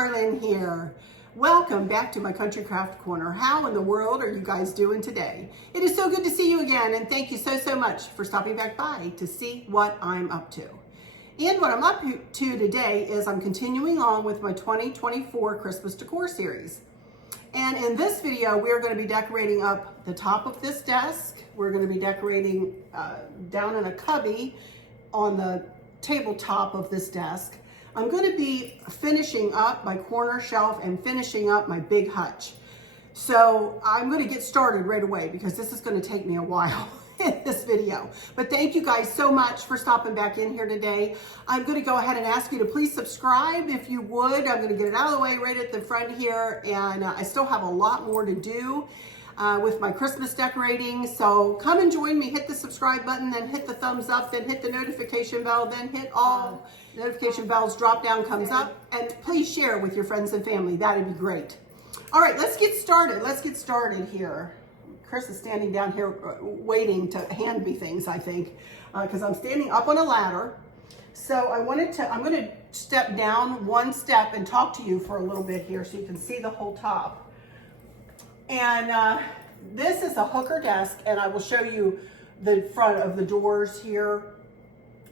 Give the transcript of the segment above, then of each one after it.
Arlynn here. Welcome back to my Country Craft Corner. How in the world are you guys doing today? It is so good to see you again, and thank you so much for stopping back by to see what I'm up to. And what I'm up to today is I'm continuing on with my 2024 Christmas decor series. And in this video, we're going to be decorating up the top of this desk. We're going to be decorating down in a cubby on the tabletop of this desk. I'm going to be finishing up my corner shelf and finishing up my big hutch. So I'm going to get started right away because this is going to take me a while in this video. But thank you guys so much for stopping back in here today. I'm going to go ahead and ask you to please subscribe if you would. I'm going to get it out of the way right at the front here, and I still have a lot more to do with my Christmas decorating. So come and join me. Hit the subscribe button, then hit the thumbs up, then hit the notification bell, then hit all notification bells. Drop down comes up, and please share with your friends and family. That'd be great. All right, let's get started. Let's get started here. Chris is standing down here waiting to hand me things, I think, because I'm standing up on a ladder. So I'm going to step down one step and talk to you for a little bit here so you can see the whole top. And this is a hooker desk, and I will show you the front of the doors here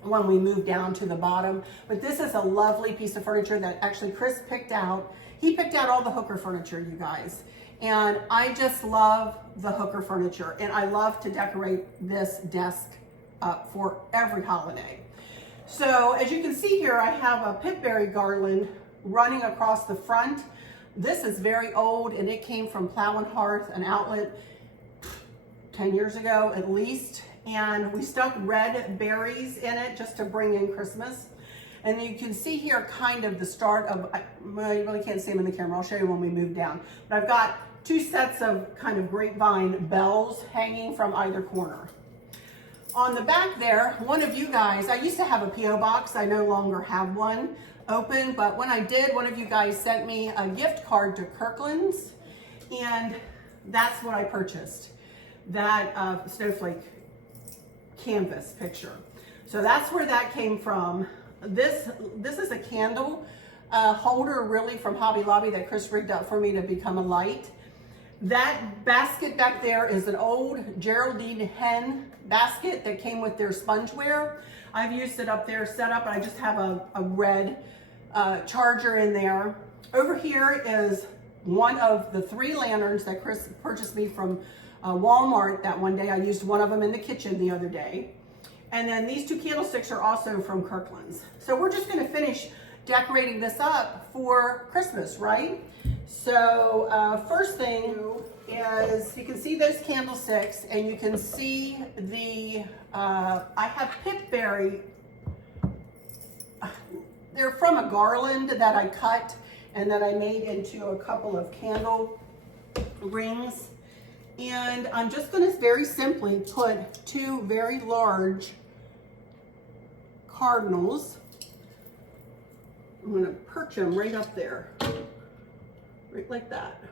when we move down to the bottom. But this is a lovely piece of furniture that actually Chris picked out. He picked out all the hooker furniture, you guys. And I just love the hooker furniture, and I love to decorate this desk up for every holiday. So as you can see here, I have a pipberry garland running across the front. This is very old, and it came from Plow and Hearth, an outlet 10 years ago at least. And we stuck red berries in it just to bring in Christmas. And you can see here kind of the start of, well, you really can't see them in the camera. I'll show you when we move down. But I've got two sets of kind of grapevine bells hanging from either corner. On the back there, one of you guys, I used to have a P.O. box. I no longer have one open, but when I did, one of you guys sent me a gift card to Kirkland's, and that's what I purchased, that snowflake canvas picture. So that's where that came from. This is a candle holder really from Hobby Lobby that Chris rigged up for me to become a light. That basket back there is an old Geraldine hen basket that came with their spongeware. I've used it up there set up, and I just have a red charger in there. Over here is one of the 3 lanterns that Chris purchased me from Walmart that one day. I used one of them in the kitchen the other day. And then these 2 candlesticks are also from Kirkland's. So we're just going to finish decorating this up for Christmas, right? So first thing is, you can see those candlesticks, and you can see the, I have pipberry. They're from a garland that I cut and that I made into a couple of candle rings. And I'm just going to very simply put 2 very large cardinals. I'm going to perch them right up there, right like that.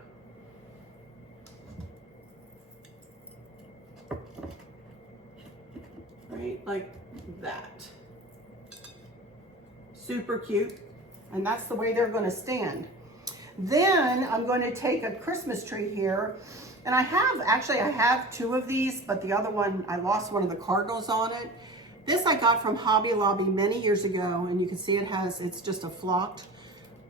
Right like that. Super cute. And that's the way they're going to stand. Then I'm going to take a Christmas tree here. And I have 2 of these, but the other one, I lost one of the cardinals on it. This I got from Hobby Lobby many years ago, and you can see it's just a flocked,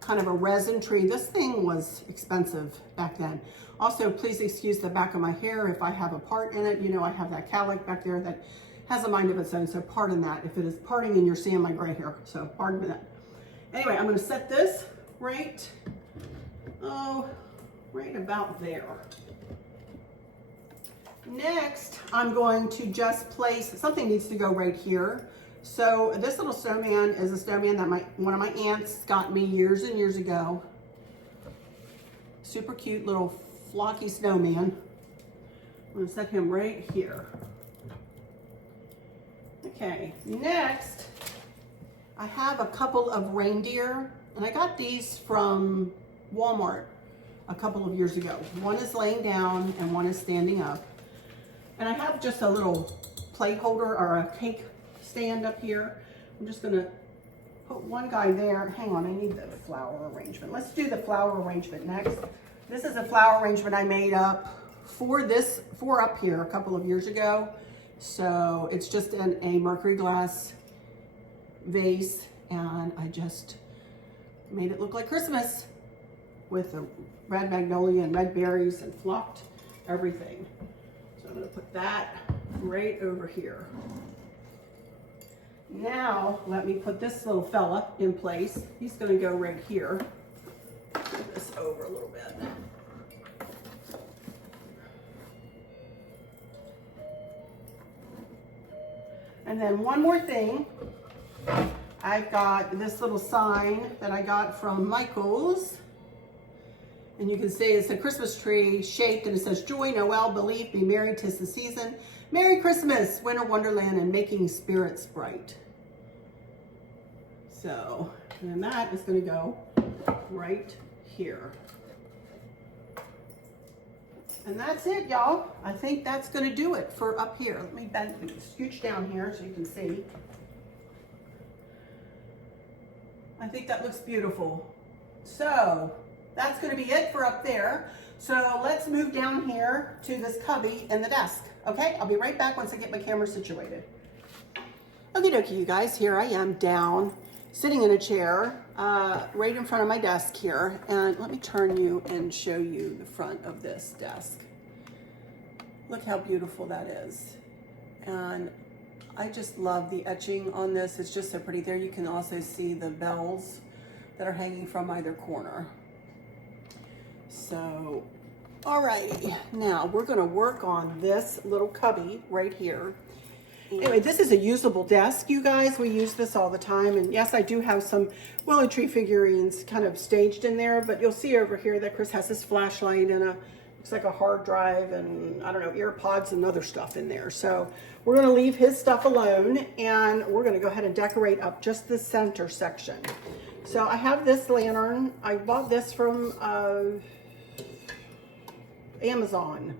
kind of a resin tree. This thing was expensive back then. Also, please excuse the back of my hair if I have a part in it. You know, I have that cowlick back there that has a mind of its own, so pardon that if it is parting and you're seeing my gray hair, so pardon me that. Anyway, I'm gonna set this right about there. Next, I'm going to just place, something needs to go right here. So this little snowman is a snowman that one of my aunts got me years and years ago. Super cute little flocky snowman. I'm gonna set him right here. Okay, next, I have a couple of reindeer, and I got these from Walmart a couple of years ago. One is laying down and one is standing up. And I have just a little plate holder or a cake stand up here. I'm just gonna put one guy there. Hang on, I need the flower arrangement. Let's do the flower arrangement next. This is a flower arrangement I made up for up here a couple of years ago. So it's just in a mercury glass vase, and I just made it look like Christmas with the red magnolia and red berries and flocked everything. So I'm gonna put that right over here. Now, let me put this little fella in place. He's gonna go right here. Move this over a little bit. And then one more thing. I've got this little sign that I got from Michael's. And you can see it's a Christmas tree shaped, and it says, "Joy, Noel, believe, be merry, 'tis the season. Merry Christmas, winter wonderland, and making spirits bright." So, and then that is gonna go right here. And that's it, y'all. I think that's gonna do it for up here. Let me scooch down here so you can see. I think that looks beautiful. So, that's gonna be it for up there. So let's move down here to this cubby and the desk. Okay, I'll be right back once I get my camera situated. Okie dokie, you guys, here I am down, sitting in a chair, right in front of my desk here. And let me turn you and show you the front of this desk. Look how beautiful that is. And I just love the etching on this. It's just so pretty. There you can also see the bells that are hanging from either corner. So, alrighty, now we're gonna work on this little cubby right here. Anyway, this is a usable desk, you guys. We use this all the time. And yes, I do have some willow tree figurines kind of staged in there, but you'll see over here that Chris has his flashlight and looks like a hard drive and I don't know, ear pods and other stuff in there. So we're gonna leave his stuff alone, and we're gonna go ahead and decorate up just the center section. So I have this lantern. I bought this from Amazon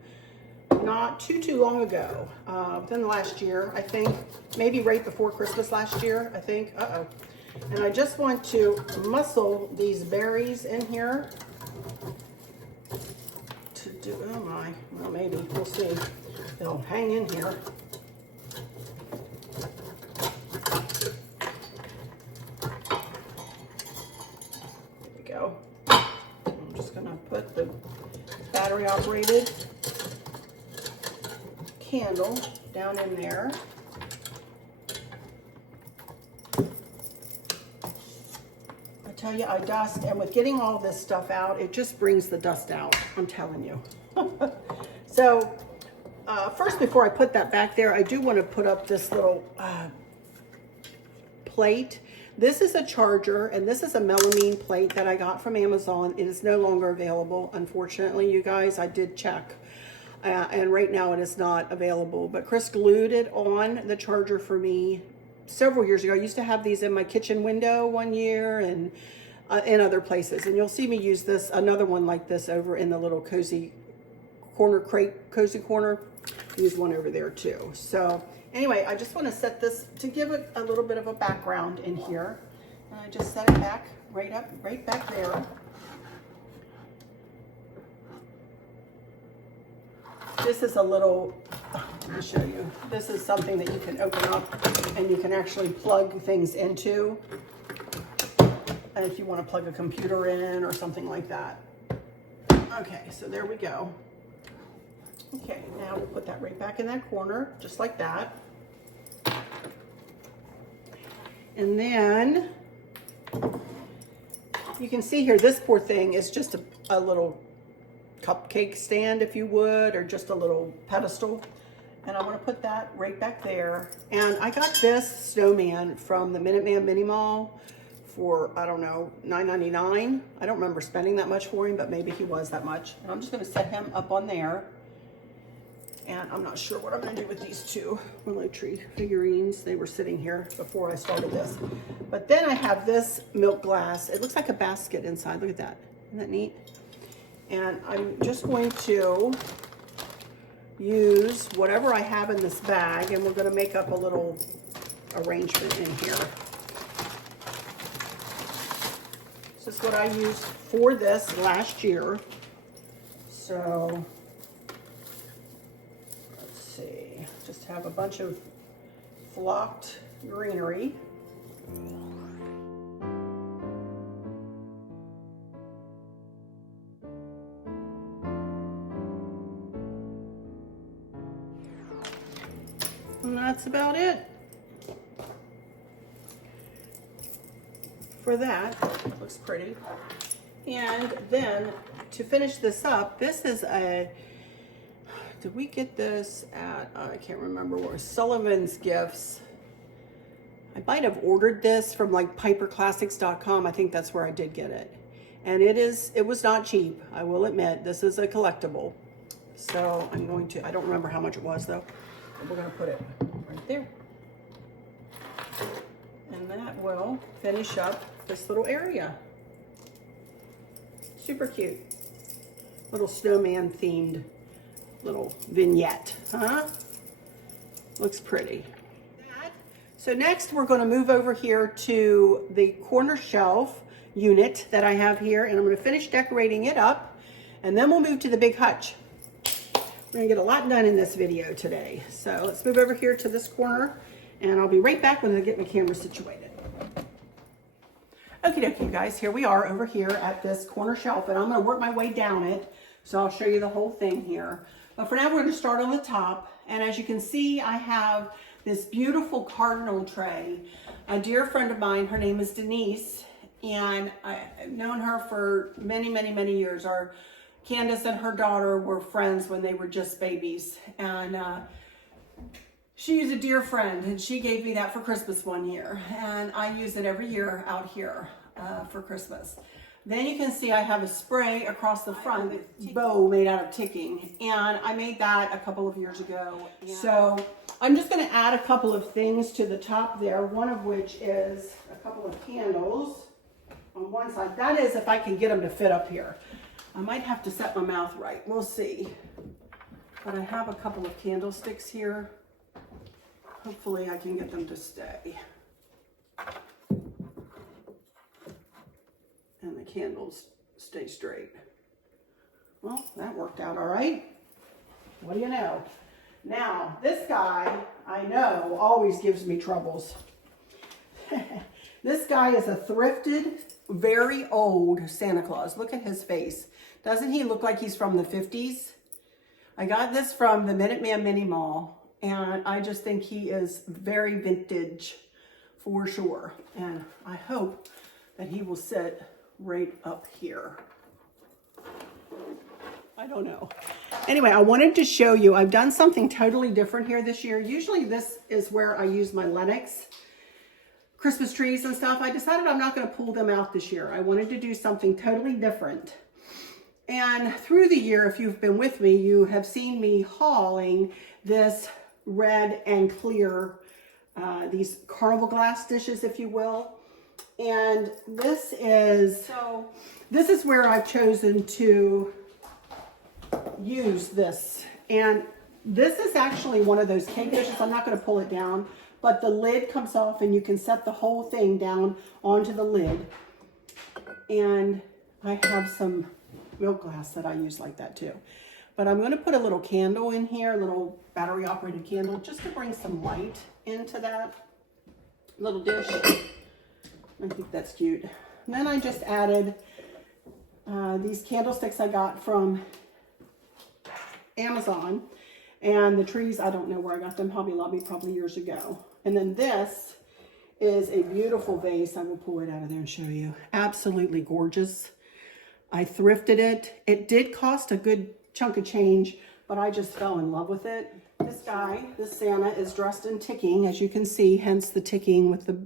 not too long ago, within the last year, I think, maybe right before Christmas last year, I think. And I just want to muscle these berries in here to do, oh my, well maybe, we'll see. They'll hang in here. There we go. I'm just gonna put the battery operated candle down in there. I tell you, I dust, and with getting all this stuff out, it just brings the dust out, I'm telling you. So first, before I put that back there, I do want to put up this little plate. This is a charger, and this is a melamine plate that I got from Amazon. It is no longer available, unfortunately, you guys. I did check. And right now it is not available, but Chris glued it on the charger for me several years ago. I used to have these in my kitchen window one year and in other places. And you'll see me use this, another one like this over in the little cozy corner crate, cozy corner. Use one over there too. So anyway, I just want to set this to give it a little bit of a background in here. And I just set it back right back there. This is a little, let me show you. This is something that you can open up and you can actually plug things into. And if you want to plug a computer in or something like that. Okay, so there we go. Okay, now we'll put that right back in that corner, just like that. And then you can see here, this poor thing is just a little cupcake stand, if you would, or just a little pedestal. And I want to put that right back there. And I got this snowman from the Minuteman Mini Mall for, I don't know, $9.99. I don't remember spending that much for him, but maybe he was that much. And I'm just going to set him up on there. And I'm not sure what I'm going to do with these two willow tree figurines. They were sitting here before I started this. But then I have this milk glass. It looks like a basket inside. Look at that. Isn't that neat? And I'm just going to use whatever I have in this bag, and we're going to make up a little arrangement in here. This is what I used for this last year. So, let's see. Just have a bunch of flocked greenery. And that's about it for that. Looks pretty. And then to finish this up, this is a, did we get this at, I can't remember where, Sullivan's Gifts. I might have ordered this from like piperclassics.com. I think that's where I did get it. And it was not cheap, I will admit. This is a collectible. So I'm going to, I don't remember how much it was though. But we're going to put it right there. And that will finish up this little area. Super cute. Little snowman themed little vignette, huh? Looks pretty. So next we're going to move over here to the corner shelf unit that I have here, and I'm going to finish decorating it up, and then we'll move to the big hutch. We're going to get a lot done in this video today. So let's move over here to this corner, and I'll be right back when I get my camera situated. Okie dokie, guys, here we are over here at this corner shelf, and I'm going to work my way down it, so I'll show you the whole thing here. But for now, we're going to start on the top, and as you can see, I have this beautiful cardinal tray. A dear friend of mine, her name is Denise, and I've known her for many, many, many years. Candace and her daughter were friends when they were just babies, and she's a dear friend, and she gave me that for Christmas one year, and I use it every year out here for Christmas. Then you can see I have a spray across the front, a bow made out of ticking, and I made that a couple of years ago. So I'm just going to add a couple of things to the top there, one of which is a couple of candles on one side. That is if I can get them to fit up here. I might have to set my mouth right. We'll see. But I have a couple of candlesticks here. Hopefully I can get them to stay. And the candles stay straight. Well, that worked out all right. What do you know? Now, this guy, I know, always gives me troubles. This guy is a thrifted, very old Santa Claus. Look at his face. Doesn't he look like he's from the 50s? I got this from the Minuteman Mini Mall, and I just think he is very vintage for sure. And I hope that he will sit right up here. I don't know. Anyway, I wanted to show you, I've done something totally different here this year. Usually this is where I use my Lennox Christmas trees and stuff. I decided I'm not going to pull them out this year. I wanted to do something totally different. And through the year, if you've been with me, you have seen me hauling this red and clear, these carnival glass dishes, if you will. And this is where I've chosen to use this. And this is actually one of those cake dishes. I'm not going to pull it down, but the lid comes off and you can set the whole thing down onto the lid. And I have some milk glass that I use like that too. But I'm going to put a little candle in here, a little battery operated candle, just to bring some light into that little dish. I think that's cute. And then I just added these candlesticks I got from Amazon. And the trees, I don't know where I got them, Hobby Lobby probably years ago. And then this is a beautiful vase. I will pull it out of there and show you. Absolutely gorgeous. I thrifted it. It did cost a good chunk of change, but I just fell in love with it. This guy, this Santa, is dressed in ticking, as you can see, hence the ticking with the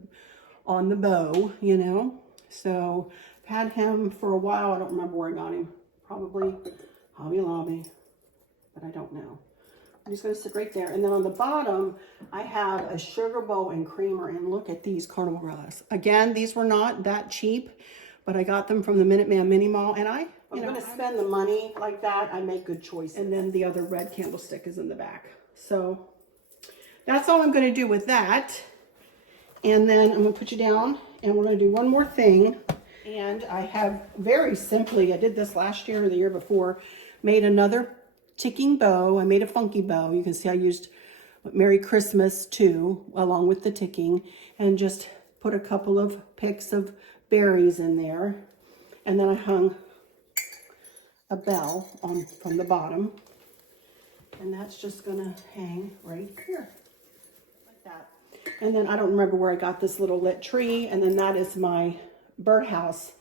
on the bow, you know. So I've had him for a while. I don't remember where I got him. Probably Hobby Lobby, but I don't know. I'm just going to sit right there. And then on the bottom, I have a sugar bowl and creamer. And look at these carnival glass. Again, these were not that cheap, but I got them from the Minuteman Mini Mall. And I'm going to spend the money like that. I make good choices. And then the other red candlestick is in the back. So that's all I'm going to do with that. And then I'm going to put you down, and we're going to do one more thing. And I have very simply, I did this last year or the year before, made another ticking bow. I made a funky bow. You can see I used Merry Christmas too, along with the ticking, and just put a couple of picks of berries in there. And then I hung a bell on from the bottom. And that's just gonna hang right here, like that. And then I don't remember where I got this little lit tree. And then that is my birdhouse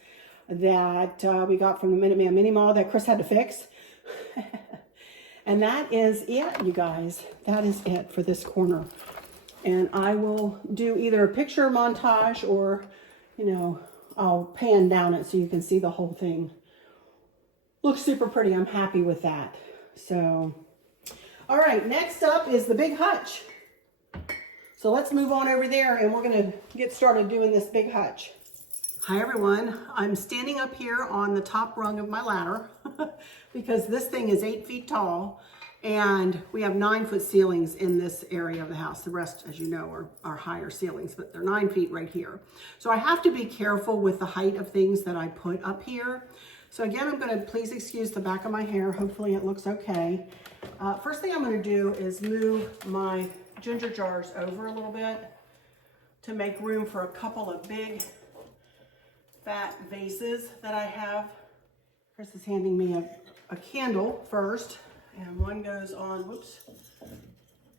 that we got from the Minuteman Mini Mall that Chris had to fix. And that is it, you guys. That is it for this corner. And I will do either a picture montage or, you know, I'll pan down it so you can see the whole thing. Looks super pretty. I'm happy with that. So, all right, next up is the big hutch. So let's move on over there and we're gonna get started doing this big hutch. Hi everyone, I'm standing up here on the top rung of my ladder because this thing is 8 feet tall and we have 9-foot ceilings in this area of the house. The rest, as you know, are higher ceilings, but they're 9 feet right here. So I have to be careful with the height of things that I put up here. So again, I'm gonna, please excuse the back of my hair. Hopefully it looks okay. First thing I'm gonna do is move my ginger jars over a little bit to make room for a couple of big fat vases that I have. Chris is handing me a candle first, and one goes on, whoops,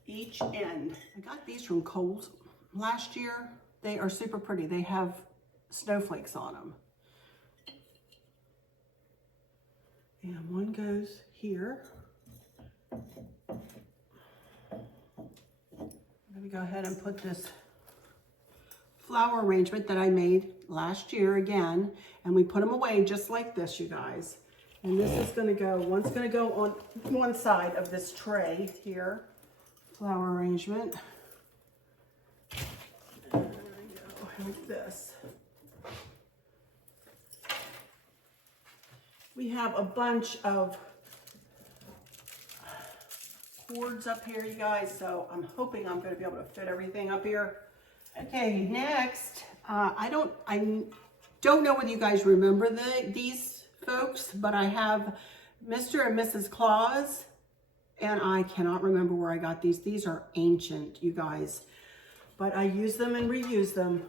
each end. I got these from Kohl's last year. They are super pretty. They have snowflakes on them. And one goes here. Let me go ahead and put this flower arrangement that I made last year again, and we put them away just like this, you guys. And this is gonna go, one's gonna go on one side of this tray here, flower arrangement. And there we go, like this. We have a bunch of cords up here, you guys, so I'm hoping I'm gonna be able to fit everything up here. Okay, next, I don't know whether you guys remember these folks, but I have Mr. and Mrs. Claus, and I cannot remember where I got these. These are ancient, you guys, but I use them and reuse them,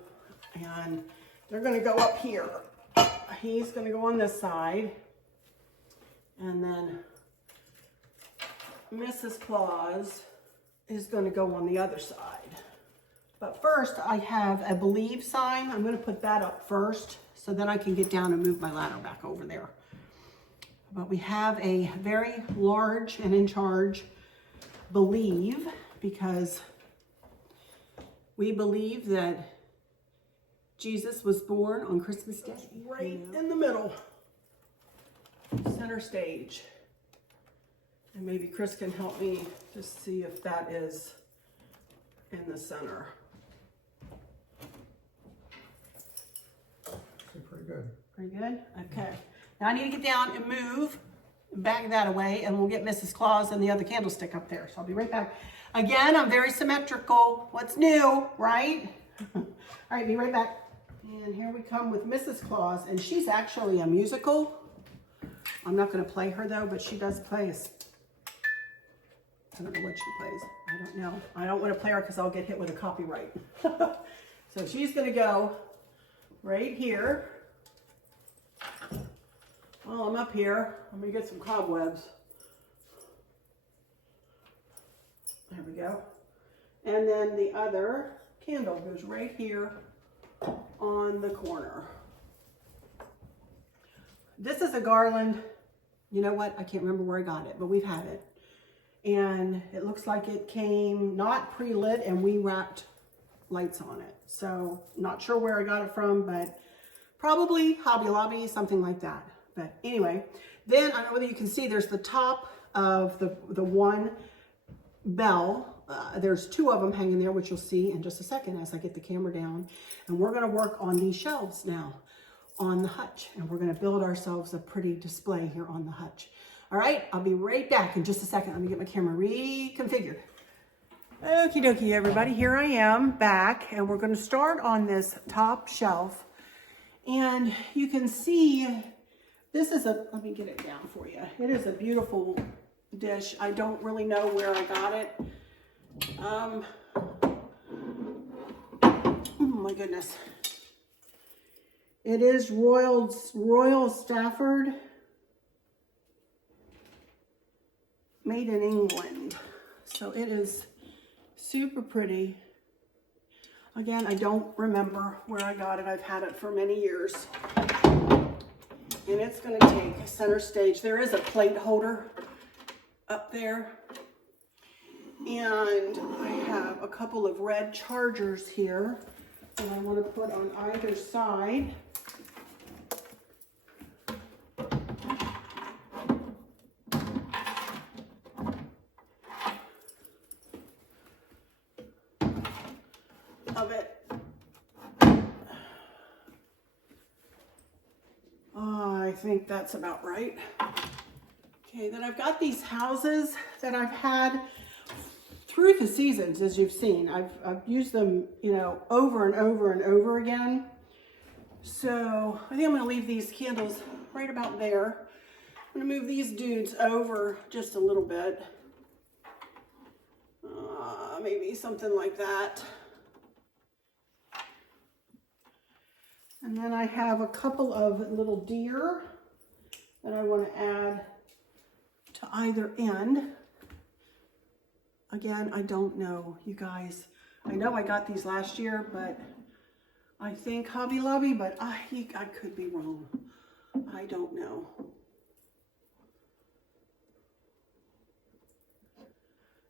and they're gonna go up here. He's gonna go on this side, and then Mrs. Claus is gonna go on the other side. But first, I have a believe sign. I'm gonna put that up first so then I can get down and move my ladder back over there. But we have a very large and in charge believe, because we believe that Jesus was born on Christmas Day. Right in the middle, center stage. And maybe Chris can help me just see if that is in the center. Pretty good. Pretty good? Okay. Now I need to get down and move, back that away, and we'll get Mrs. Claus and the other candlestick up there. So I'll be right back. Again, I'm very symmetrical. What's new, right? All right, be right back. And here we come with Mrs. Claus, and she's actually a musical. I'm not going to play her though, but she does play I don't know what she plays. I don't know. I don't want to play her because I'll get hit with a copyright. So she's going to go right here. Well, I'm up here. Let me get some cobwebs. There we go. And then the other candle goes right here on the corner. This is a garland. You know what? I can't remember where I got it, but we've had it. And it looks like it came not pre-lit, and we wrapped lights on it. So not sure where I got it from, but probably Hobby Lobby, something like that. But anyway, then I don't know whether you can see, there's the top of the one bell. There's two of them hanging there, which you'll see in just a second as I get the camera down. And we're gonna work on these shelves now on the hutch, and we're gonna build ourselves a pretty display here on the hutch. All right, I'll be right back in just a second. Let me get my camera reconfigured. Okie dokie, everybody, here I am back, and we're gonna start on this top shelf. And you can see, this is a, let me get it down for you. It is a beautiful dish. I don't really know where I got it. Oh my goodness. It is Royal Stafford, made in England. So it is super pretty. Again, I don't remember where I got it. I've had it for many years. And it's going to take center stage. There is a plate holder up there. And I have a couple of red chargers here that I want to put on either side. Of it. I think that's about right. Okay, then I've got these houses that I've had through the seasons, as you've seen. I've used them, you know, over and over and over again. So I think I'm going to leave these candles right about there. I'm going to move these dudes over just a little bit. Maybe something like that. And then I have a couple of little deer that I want to add to either end. Again, I don't know, you guys. I know I got these last year, but I think Hobby Lobby, but I could be wrong. I don't know.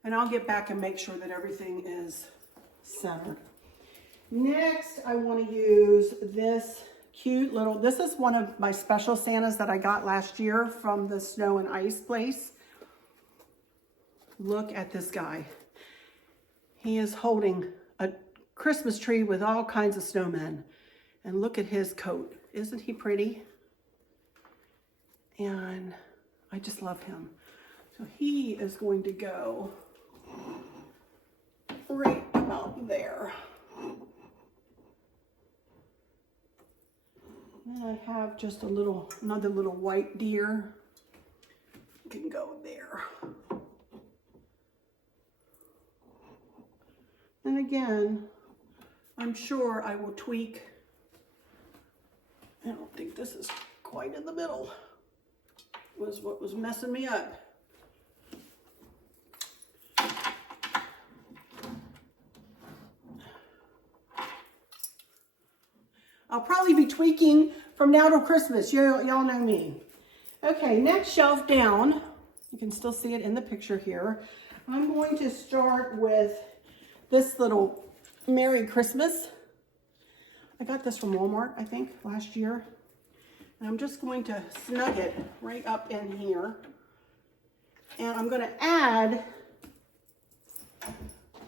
And I'll get back and make sure that everything is centered. Next, I want to use this cute little, this is one of my special Santas that I got last year from the snow and ice place. Look at this guy. He is holding a Christmas tree with all kinds of snowmen. And look at his coat. Isn't he pretty? And I just love him. So he is going to go right about there. And I have just another little white deer. Can go there. And again, I'm sure I will tweak. I don't think this is quite in the middle. Was what was messing me up. I'll probably be tweaking from now till Christmas. Y'all know me. Okay, next shelf down. You can still see it in the picture here. I'm going to start with this little Merry Christmas. I got this from Walmart, I think, last year. And I'm just going to snug it right up in here. And I'm going to add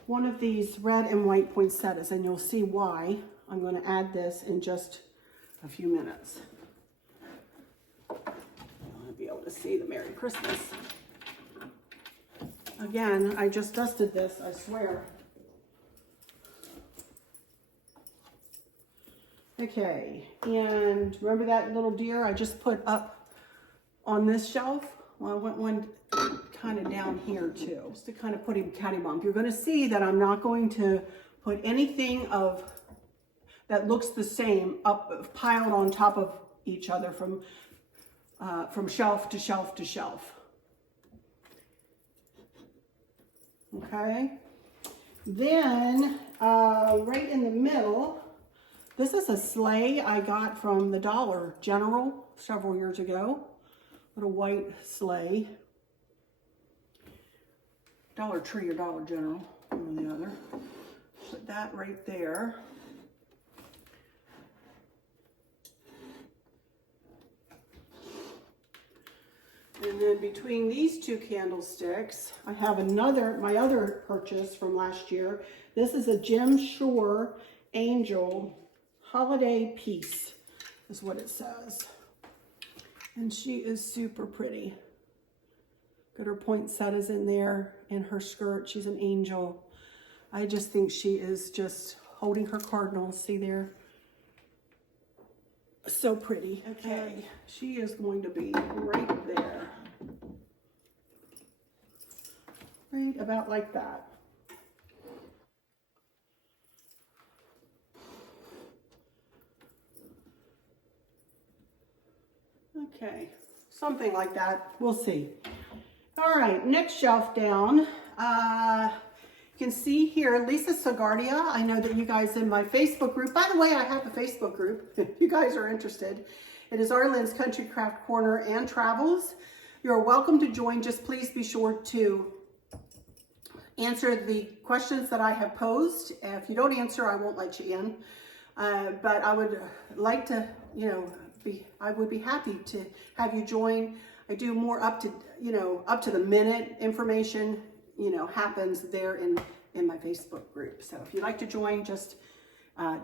one of these red and white poinsettias, and you'll see why. I'm going to add this in just a few minutes. You'll be able to see the Merry Christmas. Again, I just dusted this, I swear. Okay, and remember that little deer I just put up on this shelf? Well, I went one kind of down here too, just to kind of put him cattybump. You're going to see that I'm not going to put anything that looks the same up piled on top of each other from shelf to shelf to shelf. Okay, then right in the middle, this is a sleigh I got from the Dollar General several years ago. Little white sleigh. Dollar Tree or Dollar General, one or the other. Put that right there. And then between these two candlesticks, I have my other purchase from last year. This is a Jim Shore Angel Holiday Piece, is what it says. And she is super pretty. Got her poinsettias in there and her skirt. She's an angel. I just think she is just holding her cardinals. See there? So pretty. Okay, she is going to be right there. Right about like that. Okay, something like that. We'll see. All right, next shelf down. You can see here, Lisa Sagardia. I know that you guys in my Facebook group, by the way, I have a Facebook group if you guys are interested. It is Arlynn's Country Craft Corner and Travels. You're welcome to join. Just please be sure to answer the questions that I have posed. If you don't answer, I won't let you in. But I would like to, I would be happy to have you join. I do more up to the minute information, happens there in my Facebook group. So if you'd like to join, just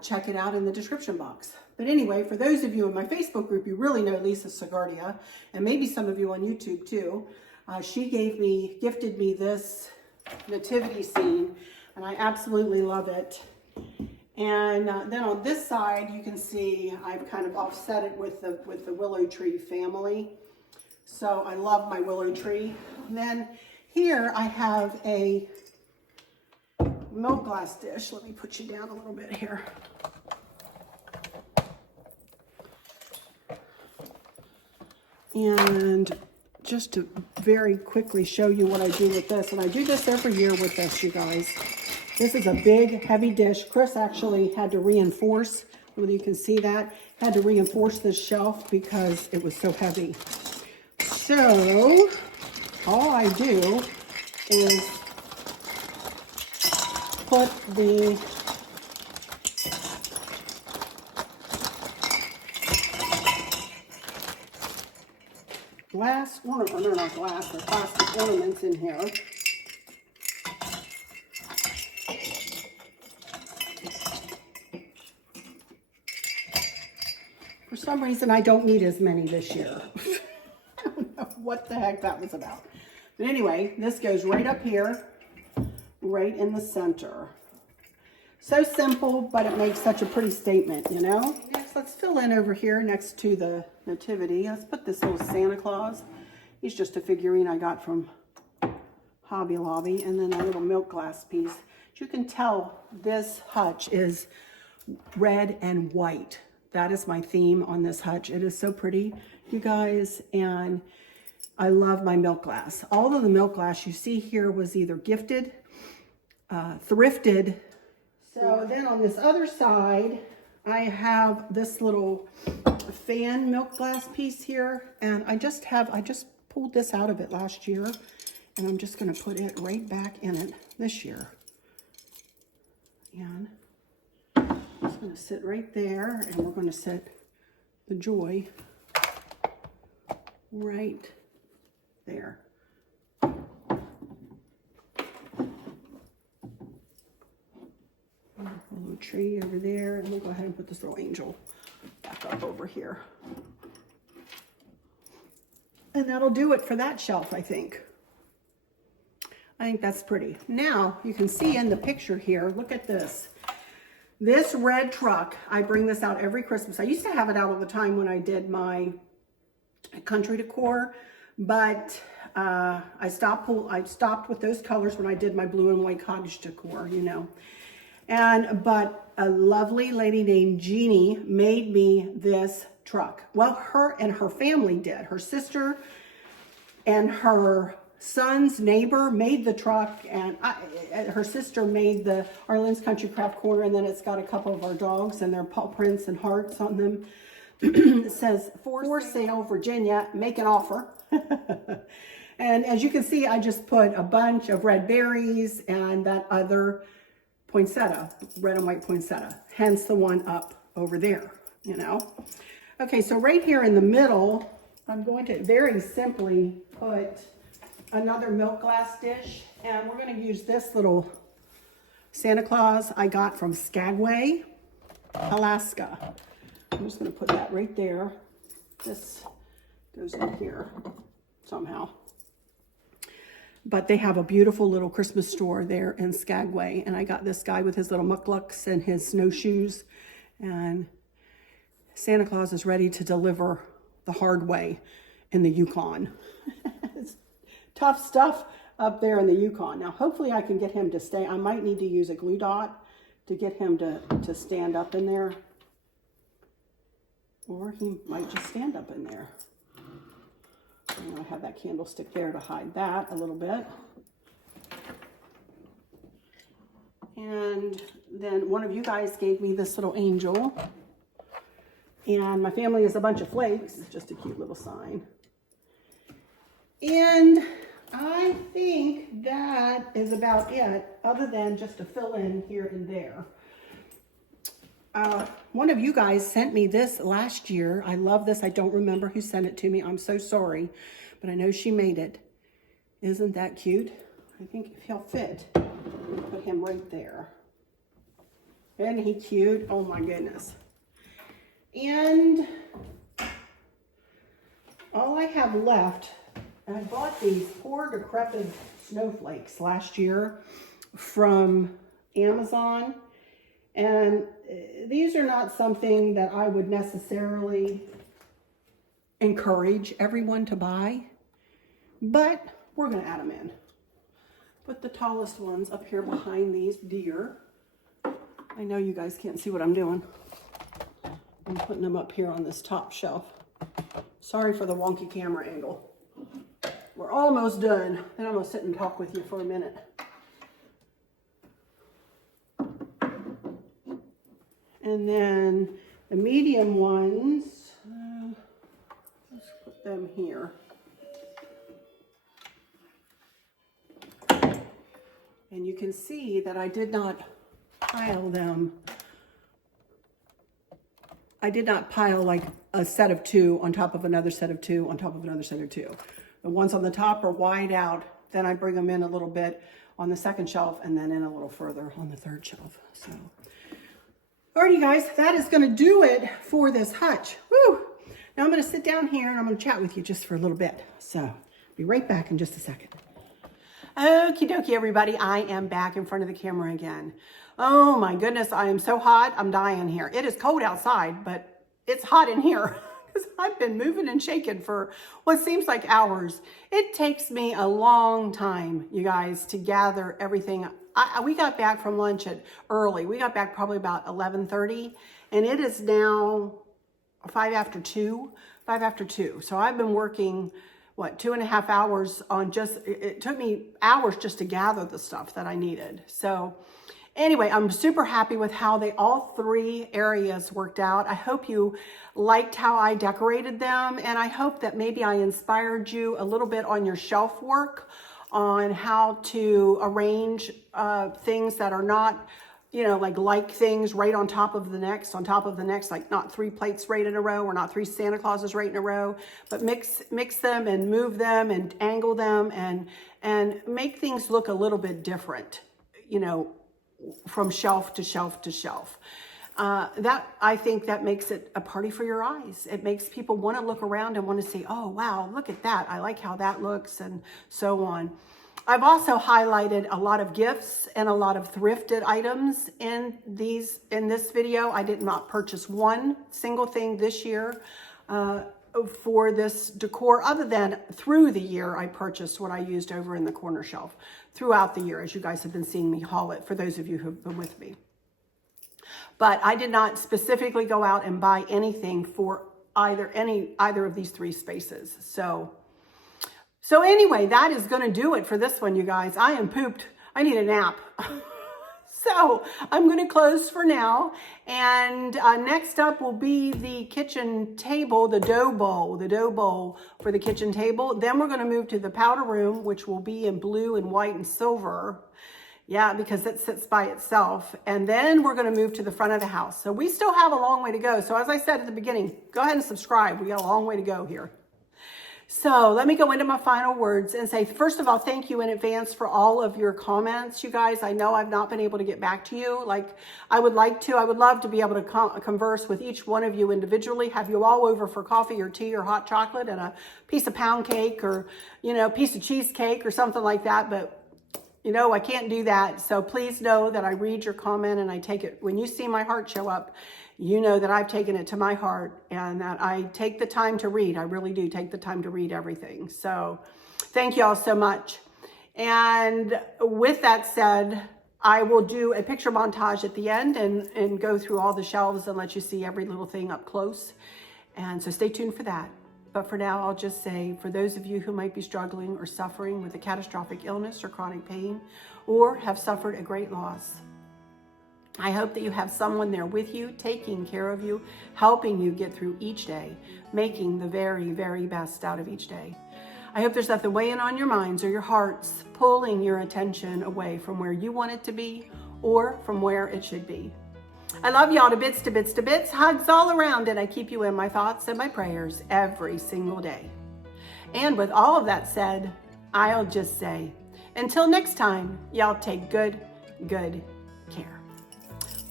check it out in the description box. But anyway, for those of you in my Facebook group, you really know Lisa Sagardia, and maybe some of you on YouTube too. She gifted me this nativity scene, and I absolutely love it. And then on this side, you can see I've kind of offset it with the willow tree family. So I love my willow tree. And then here I have a milk glass dish. Let me put you down a little bit here. And just to very quickly show you what I do with this, and I do this every year with this, you guys. This is a big, heavy dish. Chris actually had to reinforce, whether you can see that, had to reinforce this shelf because it was so heavy. So, all I do is put the glass, or they're not glass, they're plastic ornaments in here. For some reason, I don't need as many this year. I don't know what the heck that was about. But anyway, this goes right up here, right in the center. So simple, but it makes such a pretty statement, Next, let's fill in over here next to the nativity. Let's put this little Santa Claus. He's just a figurine I got from Hobby Lobby. And then a little milk glass piece. As you can tell, this hutch is red and white. That is my theme on this hutch. It is so pretty, you guys, and I love my milk glass. All of the milk glass you see here was either gifted, thrifted. So then on this other side, I have this little fan milk glass piece here, and I just pulled this out of it last year, and I'm just gonna put it right back in it this year. And it's going to sit right there, and we're going to set the joy right there. A little tree over there, and we'll go ahead and put this little angel back up over here. And that'll do it for that shelf, I think. I think that's pretty. Now, you can see in the picture here, look at this. This red truck, I bring this out every Christmas. I used to have it out all the time when I did my country decor, but I stopped with those colors when I did my blue and white cottage decor, But a lovely lady named Jeannie made me this truck. Well, her and her family did. Her sister and her son's neighbor made the truck, and her sister made the Arlynn's Country Craft Corner, and then it's got a couple of our dogs and their paw prints and hearts on them. It says, for sale, Virginia, make an offer. And as you can see, I just put a bunch of red berries and that other poinsettia, red and white poinsettia, hence the one up over there, Okay, so right here in the middle, I'm going to very simply put another milk glass dish, and we're going to use this little Santa Claus I got from Skagway, Alaska. I'm just going to put that right there. This goes in here somehow. But they have a beautiful little Christmas store there in Skagway, and I got this guy with his little mucklucks and his snowshoes, and Santa Claus is ready to deliver the hard way in the Yukon. It's tough stuff up there in the Yukon. Now, hopefully I can get him to stay. I might need to use a glue dot to get him to stand up in there. Or he might just stand up in there. I'm going to have that candlestick there to hide that a little bit. And then one of you guys gave me this little angel. And my family is a bunch of flakes. It's just a cute little sign. And I think that is about it, other than just to fill in here and there. One of you guys sent me this last year. I love this. I don't remember who sent it to me. I'm so sorry, but I know she made it. Isn't that cute? I think if he'll fit, we'll put him right there. Isn't he cute? Oh my goodness. And all I have left, I bought these poor decrepit snowflakes last year from Amazon. And these are not something that I would necessarily encourage everyone to buy, but we're going to add them in. Put the tallest ones up here behind these deer. I know you guys can't see what I'm doing. I'm putting them up here on this top shelf. Sorry for the wonky camera angle. We're almost done. Then I'm going to sit and talk with you for a minute. And then the medium ones, let's put them here. And you can see that I did not pile them. I did not pile like a set of two on top of another set of two on top of another set of two. The ones on the top are wide out. Then I bring them in a little bit on the second shelf and then in a little further on the third shelf. So. Alrighty guys, that is going to do it for this hutch. Woo! Now I'm going to sit down here and I'm going to chat with you just for a little bit. So, be right back in just a second. Okie dokie everybody, I am back in front of the camera again. Oh my goodness, I am so hot, I'm dying here. It is cold outside, but it's hot in here because I've been moving and shaking for what seems like hours. It takes me a long time, you guys, to gather everything. We got back from lunch early. We got back probably about 11:30, and it is now 5 after 2. So I've been working, what, 2.5 hours on it took me hours just to gather the stuff that I needed. So anyway, I'm super happy with how all three areas worked out. I hope you liked how I decorated them, and I hope that maybe I inspired you a little bit on your shelf work, on how to arrange things that are not, you know, like things right on top of the next, like not 3 plates right in a row or not 3 Santa Clauses right in a row, but mix them and move them and angle them and make things look a little bit different, you know, from shelf to shelf to shelf. I think that makes it a party for your eyes. It makes people want to look around and want to say, oh, wow, look at that. I like how that looks, and so on. I've also highlighted a lot of gifts and a lot of thrifted items in this video. I did not purchase one single thing this year for this decor, other than through the year I purchased what I used over in the corner shelf throughout the year, as you guys have been seeing me haul it, for those of you who've been with me. But I did not specifically go out and buy anything for either of these 3 spaces. So anyway, that is going to do it for this one, you guys. I am pooped. I need a nap. So I'm going to close for now. And next up will be the kitchen table, the dough bowl for the kitchen table. Then we're going to move to the powder room, which will be in blue and white and silver. Yeah, because it sits by itself. And then we're going to move to the front of the house. So we still have a long way to go. So as I said at the beginning, go ahead and subscribe. We got a long way to go here. So let me go into my final words and say, first of all, thank you in advance for all of your comments, you guys. I know I've not been able to get back to you like I would like to. I would love to be able to converse with each one of you individually, have you all over for coffee or tea or hot chocolate and a piece of pound cake or, you know, piece of cheesecake or something like that. But you know, I can't do that. So please know that I read your comment and I take it. When you see my heart show up, you know that I've taken it to my heart and that I take the time to read. I really do take the time to read everything. So thank you all so much. And with that said, I will do a picture montage at the end and go through all the shelves and let you see every little thing up close. And so stay tuned for that. But for now, I'll just say, for those of you who might be struggling or suffering with a catastrophic illness or chronic pain, or have suffered a great loss, I hope that you have someone there with you, taking care of you, helping you get through each day, making the very, very best out of each day. I hope there's nothing weighing on your minds or your hearts, pulling your attention away from where you want it to be or from where it should be. I love y'all to bits, to bits, to bits. Hugs all around, and I keep you in my thoughts and my prayers every single day. And with all of that said, I'll just say, until next time, y'all take good care.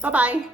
Bye-bye.